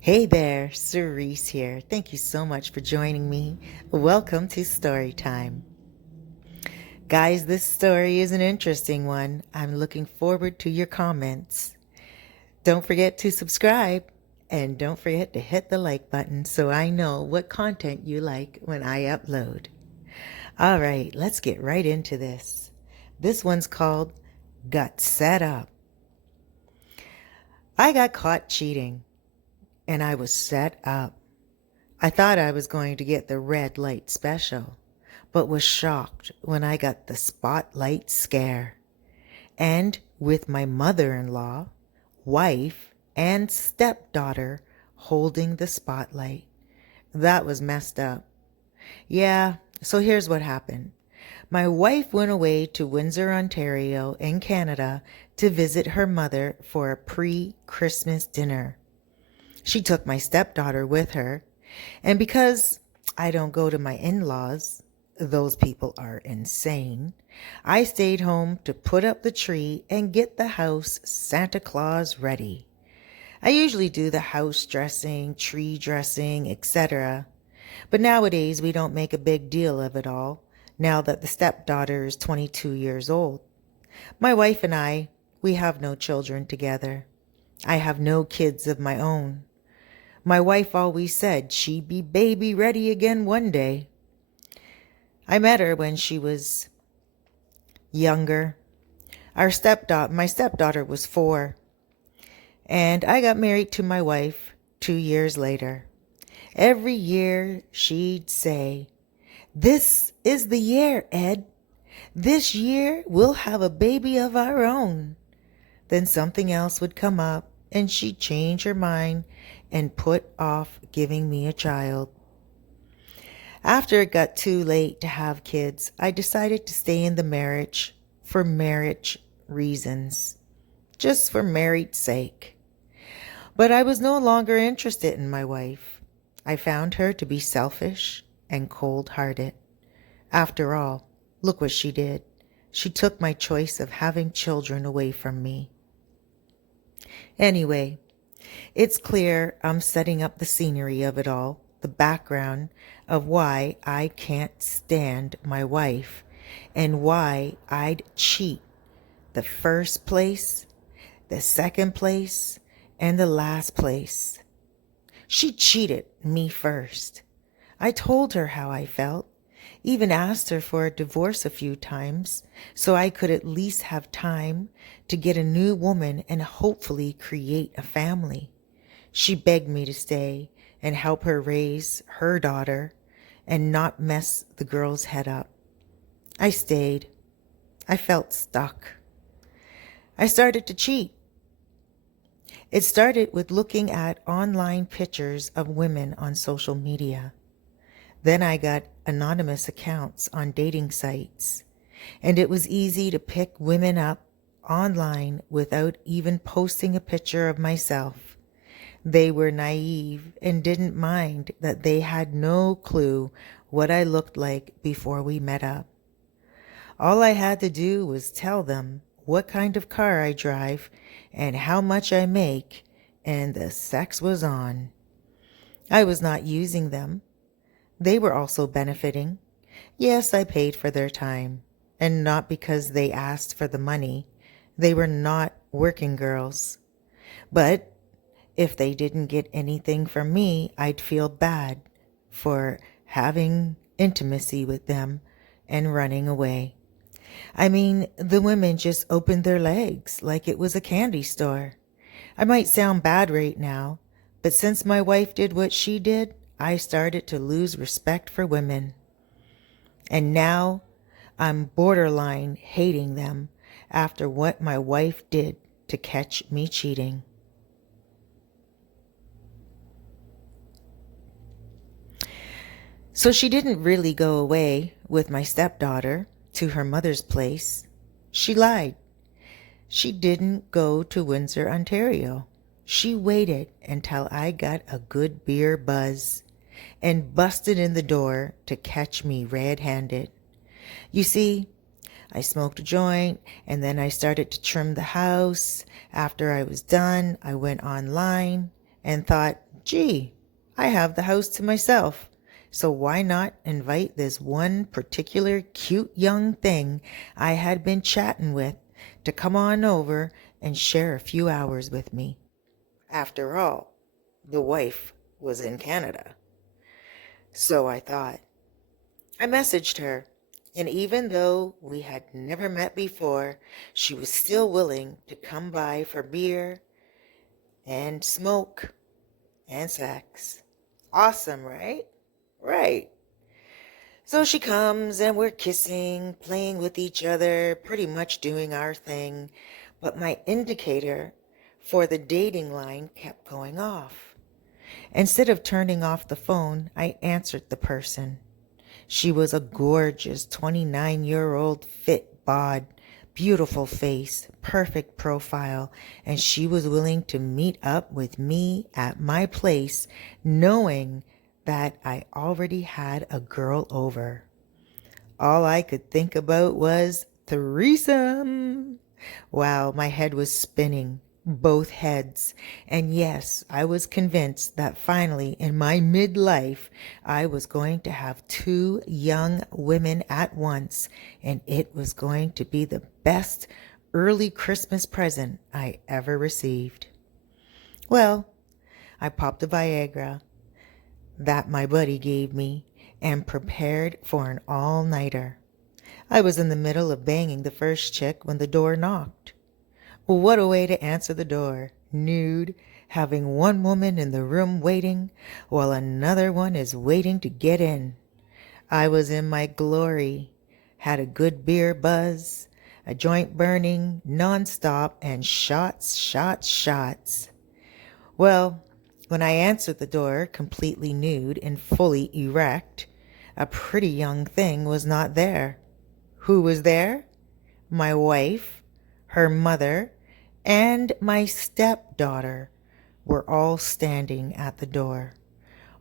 Hey there, Cerise here. Thank you so much for joining me. Welcome to Story Time. Guys, this story is an interesting one. I'm looking forward to your comments. Don't forget to subscribe and don't forget to hit the like button so I know what content you like when I upload. All right, let's get right into this. This one's called Got Set Up. I got caught cheating and I was set up. I thought I was going to get the red light special, but was shocked when I got the spotlight scare. And with my mother-in-law, wife, and stepdaughter holding the spotlight. That was messed up. Yeah, so here's what happened. My wife went away to Windsor, Ontario in Canada to visit her mother for a pre-Christmas dinner. She took my stepdaughter with her, and because I don't go to my in-laws, those people are insane, I stayed home to put up the tree and get the house Santa Claus ready. I usually do the house dressing, tree dressing, etc. But nowadays we don't make a big deal of it all, now that the stepdaughter is 22 years old. My wife and I, we have no children together. I have no kids of my own. My wife always said she'd be baby ready again one day. I met her when she was younger. My stepdaughter was 4, and I got married to my wife 2 years later. Every year she'd say, "This is the year, Ed. This year we'll have a baby of our own." Then something else would come up and she'd change her mind and put off giving me a child. After it got too late to have kids, I decided to stay in the marriage for marriage reasons, just for married's sake. But I was no longer interested in my wife. I found her to be selfish and cold-hearted. After all, look what she did. She took my choice of having children away from me. Anyway, it's clear I'm setting up the scenery of it all, the background of why I can't stand my wife and why I'd cheat the first place, the second place, and the last place. She cheated me first. I told her how I felt, even asked her for a divorce a few times so I could at least have time to get a new woman and hopefully create a family. She begged me to stay and help her raise her daughter and not mess the girl's head up. I stayed. I felt stuck. I started to cheat. It started with looking at online pictures of women on social media. Then I got anonymous accounts on dating sites, and it was easy to pick women up online without even posting a picture of myself. They were naive and didn't mind that they had no clue what I looked like before we met up. All I had to do was tell them what kind of car I drive and how much I make, and the sex was on. I was not using them. They were also benefiting. Yes, I paid for their time, and not because they asked for the money. They were not working girls. But if they didn't get anything from me, I'd feel bad for having intimacy with them and running away. I mean, the women just opened their legs like it was a candy store. I might sound bad right now, but since my wife did what she did, I started to lose respect for women. And now I'm borderline hating them after what my wife did to catch me cheating. So she didn't really go away with my stepdaughter to her mother's place. She lied. She didn't go to Windsor, Ontario. She waited until I got a good beer buzz and busted in the door to catch me red-handed. You see, I smoked a joint and then I started to trim the house. After I was done, I went online and thought, Gee, I have the house to myself, so why not invite this one particular cute young thing I had been chatting with to come on over and share a few hours with me? After all, the wife was in Canada. So I thought. I messaged her, and even though we had never met before, she was still willing to come by for beer and smoke and sex. Awesome, right? Right. So she comes and we're kissing, playing with each other, pretty much doing our thing. But my indicator for the dating line kept going off. Instead of turning off the phone, I answered the person. She was a gorgeous 29-year-old fit bod, beautiful face, perfect profile, and she was willing to meet up with me at my place, knowing that I already had a girl over. All I could think about was threesome. Wow, my head was spinning, both heads. And yes, I was convinced that finally in my midlife, I was going to have two young women at once, and it was going to be the best early Christmas present I ever received. Well, I popped a Viagra that my buddy gave me and prepared for an all-nighter. I was in the middle of banging the first chick when the door knocked. What a way to answer the door, nude, having one woman in the room waiting while another one is waiting to get in. I was in my glory, had a good beer buzz, a joint burning nonstop, and shots, shots, shots. Well, when I answered the door, completely nude and fully erect, a pretty young thing was not there. Who was there? My wife, her mother, and my stepdaughter were all standing at the door.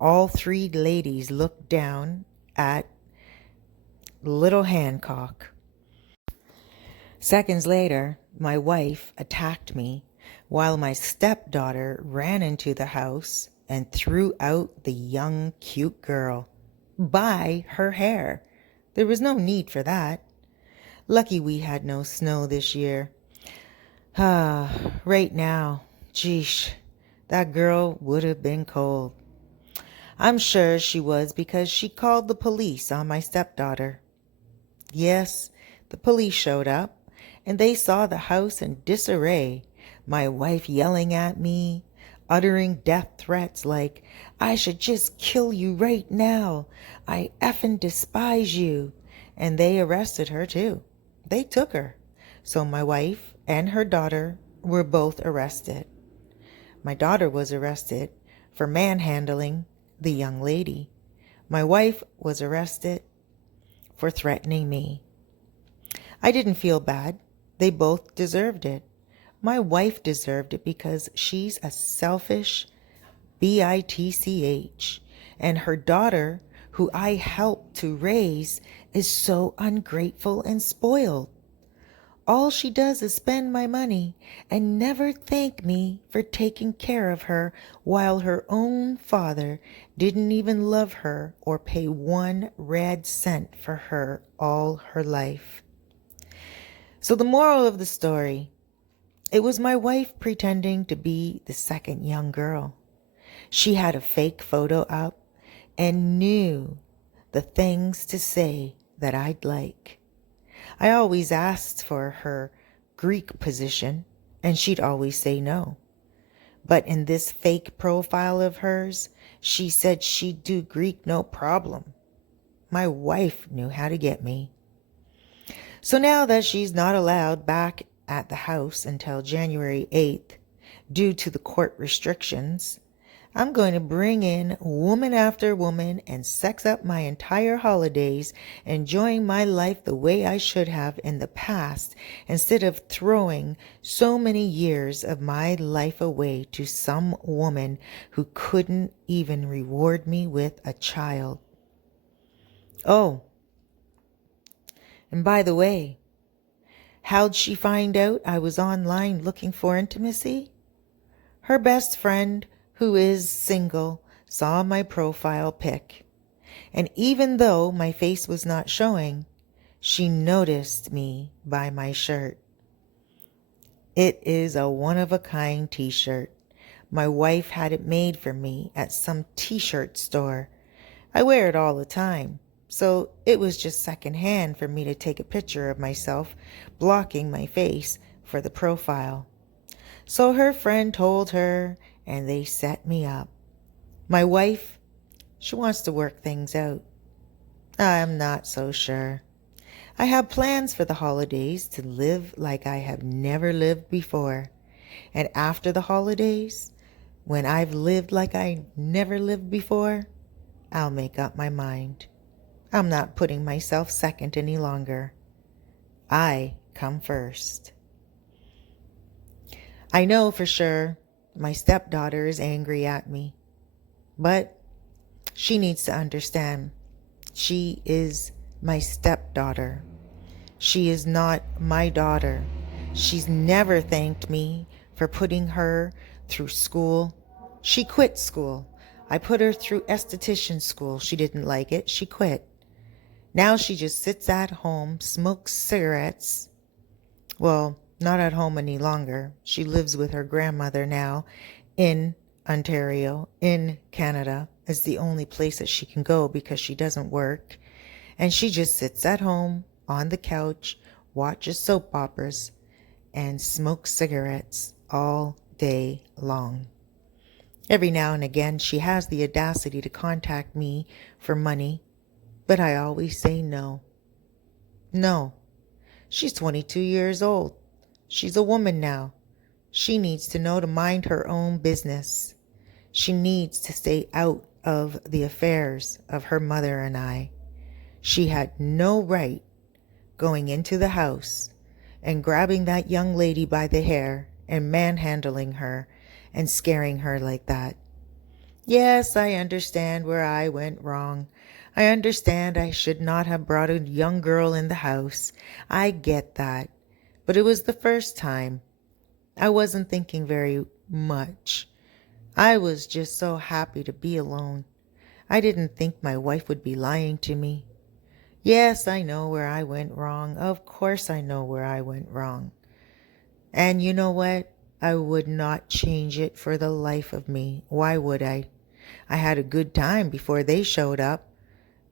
All three ladies looked down at little Hancock. Seconds later, my wife attacked me while my stepdaughter ran into the house and threw out the young, cute girl by her hair. There was no need for that. Lucky we had no snow this year. Right now, geesh, that girl would have been cold. I'm sure she was because she called the police on my stepdaughter. Yes, the police showed up, and they saw the house in disarray, my wife yelling at me, uttering death threats like, I should just kill you right now. I effing despise you. And they arrested her too. They took her. So my wife and her daughter were both arrested. My daughter was arrested for manhandling the young lady. My wife was arrested for threatening me. I didn't feel bad. They both deserved it. My wife deserved it because she's a selfish bitch, and her daughter, who I helped to raise, is so ungrateful and spoiled. All she does is spend my money and never thank me for taking care of her, while her own father didn't even love her or pay 1 red cent for her all her life. So the moral of the story, it was my wife pretending to be the second young girl. She had a fake photo up and knew the things to say that I'd like. I always asked for her Greek position, and she'd always say no. But in this fake profile of hers, she said she'd do Greek no problem. My wife knew how to get me. So now that she's not allowed back at the house until January 8th, due to the court restrictions, I'm going to bring in woman after woman and sex up my entire holidays, enjoying my life the way I should have in the past, instead of throwing so many years of my life away to some woman who couldn't even reward me with a child. Oh, and by the way, how'd she find out I was online looking for intimacy? Her best friend who is single, saw my profile pic. And even though my face was not showing, she noticed me by my shirt. It is a one-of-a-kind t-shirt. My wife had it made for me at some t-shirt store. I wear it all the time, so it was just secondhand for me to take a picture of myself blocking my face for the profile. So her friend told her, and they set me up. My wife, she wants to work things out. I'm not so sure. I have plans for the holidays to live like I have never lived before. And after the holidays, when I've lived like I never lived before, I'll make up my mind. I'm not putting myself second any longer. I come first. I know for sure my stepdaughter is angry at me, but she needs to understand she is my stepdaughter. She is not my daughter. She's never thanked me for putting her through school. She quit school. I put her through esthetician school. She didn't like it. She quit. Now she just sits at home, smokes cigarettes. Well, not at home any longer. She lives with her grandmother now in Ontario, in Canada. It's the only place that she can go because she doesn't work. And she just sits at home on the couch, watches soap operas, and smokes cigarettes all day long. Every now and again, she has the audacity to contact me for money, but I always say no. No. She's 22 years old. She's a woman now. She needs to know to mind her own business. She needs to stay out of the affairs of her mother and I. She had no right going into the house and grabbing that young lady by the hair and manhandling her and scaring her like that. Yes, I understand where I went wrong. I understand I should not have brought a young girl in the house. I get that. But it was the first time. I wasn't thinking very much. I was just so happy to be alone. I didn't think my wife would be lying to me. Yes, I know where I went wrong. Of course I know where I went wrong. And you know what? I would not change it for the life of me. Why would I? I had a good time before they showed up.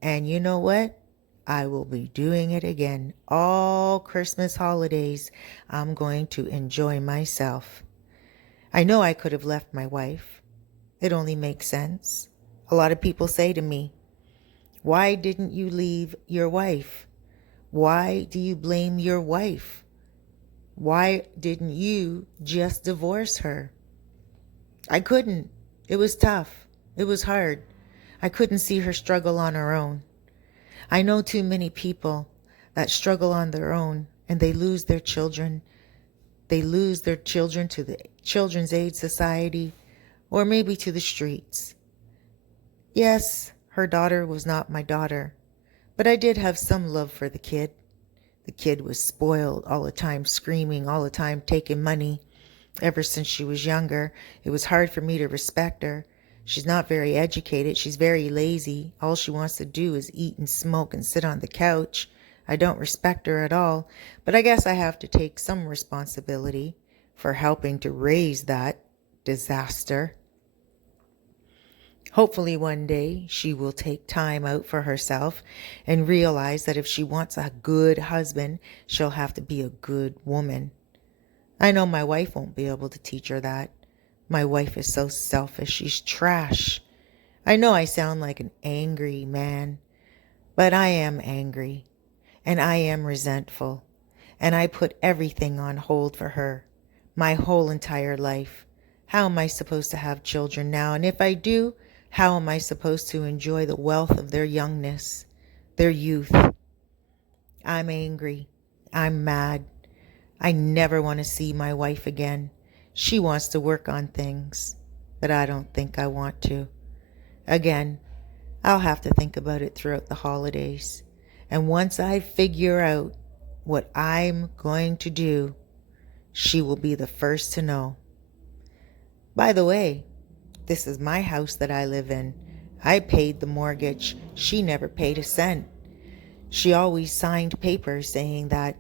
And you know what? I will be doing it again. All Christmas holidays, I'm going to enjoy myself. I know I could have left my wife. It only makes sense. A lot of people say to me, why didn't you leave your wife? Why do you blame your wife? Why didn't you just divorce her? I couldn't. It was tough. It was hard. I couldn't see her struggle on her own. I know too many people that struggle on their own and they lose their children. They lose their children to the Children's Aid Society or maybe to the streets. Yes, her daughter was not my daughter, but I did have some love for the kid. The kid was spoiled all the time, screaming all the time, taking money. Ever since she was younger, it was hard for me to respect her. She's not very educated. She's very lazy. All she wants to do is eat and smoke and sit on the couch. I don't respect her at all, but I guess I have to take some responsibility for helping to raise that disaster. Hopefully one day she will take time out for herself and realize that if she wants a good husband, she'll have to be a good woman. I know my wife won't be able to teach her that. My wife is so selfish. She's trash. I know I sound like an angry man, but I am angry and I am resentful and I put everything on hold for her, my whole entire life. How am I supposed to have children now? And if I do, how am I supposed to enjoy the wealth of their youngness, their youth? I'm angry. I'm mad. I never want to see my wife again. She wants to work on things, but I don't think I want to. Again, I'll have to think about it throughout the holidays. And once I figure out what I'm going to do, she will be the first to know. By the way, This is my house that I live in. I paid the mortgage. She never paid a cent. She always signed papers saying that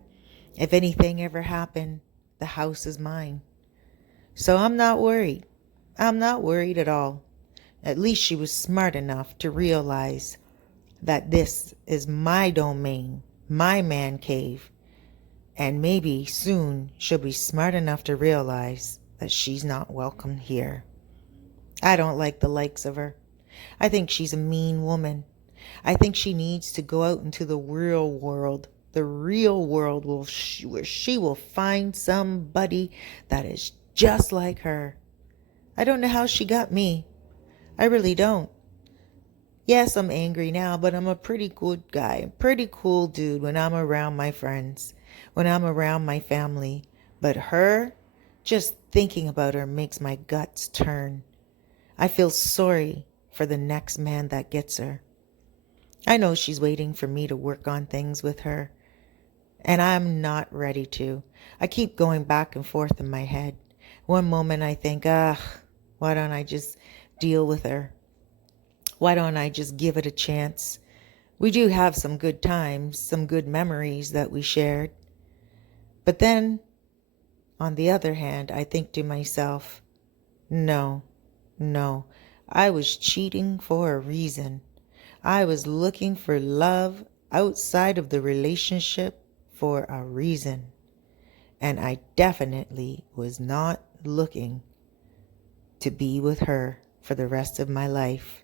if anything ever happened, the house is mine. So I'm not worried. I'm not worried at all. At least she was smart enough to realize that this is my domain, my man cave. And maybe soon she'll be smart enough to realize that she's not welcome here. I don't like the likes of her. I think she's a mean woman. I think she needs to go out into the real world. The real world where she will find somebody that is just like her. I don't know how she got me. I really don't. Yes, I'm angry now, but I'm a pretty good guy, pretty cool dude when I'm around my friends, when I'm around my family. But her, just thinking about her makes my guts turn. I feel sorry for the next man that gets her. I know she's waiting for me to work on things with her, and I'm not ready to. I keep going back and forth in my head. One moment I think, why don't I just deal with her? Why don't I just give it a chance? We do have some good times, some good memories that we shared. But then, on the other hand, I think to myself, no, I was cheating for a reason. I was looking for love outside of the relationship for a reason. And I definitely was not looking to be with her for the rest of my life.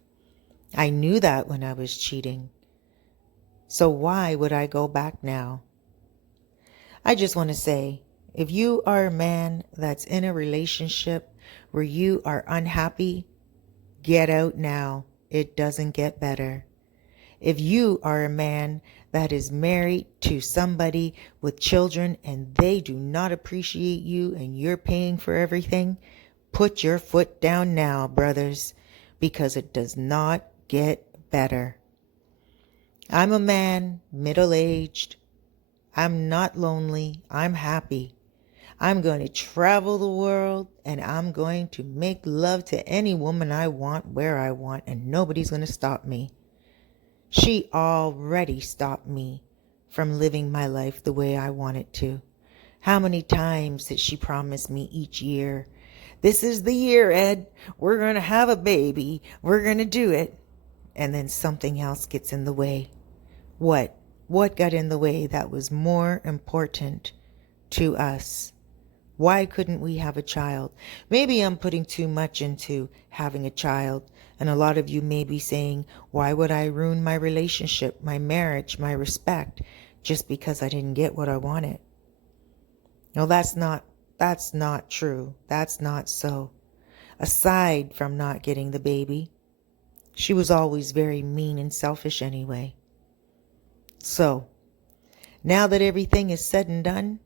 I knew that when I was cheating. So why would I go back now? I just want to say, if you are a man that's in a relationship where you are unhappy, get out now. It doesn't get better. If you are a man that is married to somebody with children and they do not appreciate you and you're paying for everything, put your foot down now, brothers, because it does not get better. I'm a man, middle-aged. I'm not lonely. I'm happy. I'm going to travel the world and I'm going to make love to any woman I want, where I want, and nobody's going to stop me. She already stopped me from living my life the way I want it to. How many times did she promise me each year, this is the year, Ed, we're going to have a baby, we're going to do it. And then something else gets in the way. What got in the way that was more important to us? Why couldn't we have a child? Maybe I'm putting too much into having a child. And a lot of you may be saying, why would I ruin my relationship, my marriage, my respect, just because I didn't get what I wanted? No, that's not true. That's not so. Aside from not getting the baby, she was always very mean and selfish anyway. So, now that everything is said and done,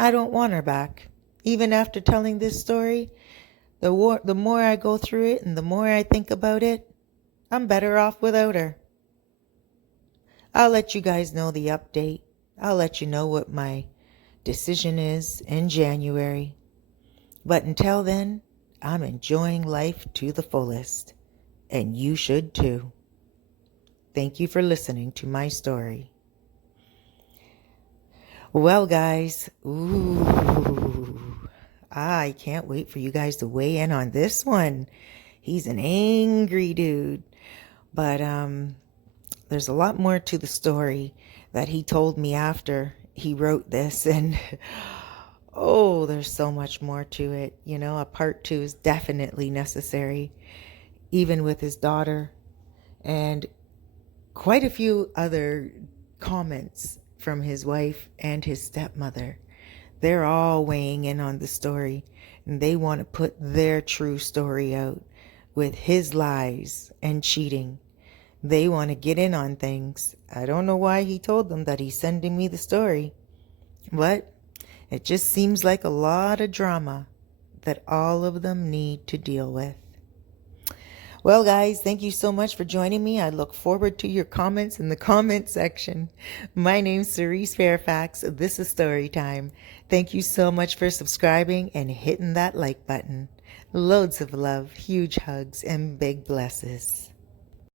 I don't want her back. Even after telling this story, the more I go through it and the more I think about it, I'm better off without her. I'll let you guys know the update. I'll let you know what my decision is in January. But until then, I'm enjoying life to the fullest. And you should too. Thank you for listening to my story. Well, guys, I can't wait for you guys to weigh in on this one. He's an angry dude, but there's a lot more to the story that he told me after he wrote this, and there's so much more to it. You know, a part 2 is definitely necessary, even with his daughter, and quite a few other comments from his wife and his stepmother. They're all weighing in on the story, and they want to put their true story out with his lies and cheating. They want to get in on things. I don't know why he told them that he's sending me the story, but it just seems like a lot of drama that all of them need to deal with. Well, guys, thank you so much for joining me. I look forward to your comments in the comment section. My name's Cerise Fairfax. This is Story Time. Thank you so much for subscribing and hitting that like button. Loads of love, huge hugs, and big blesses.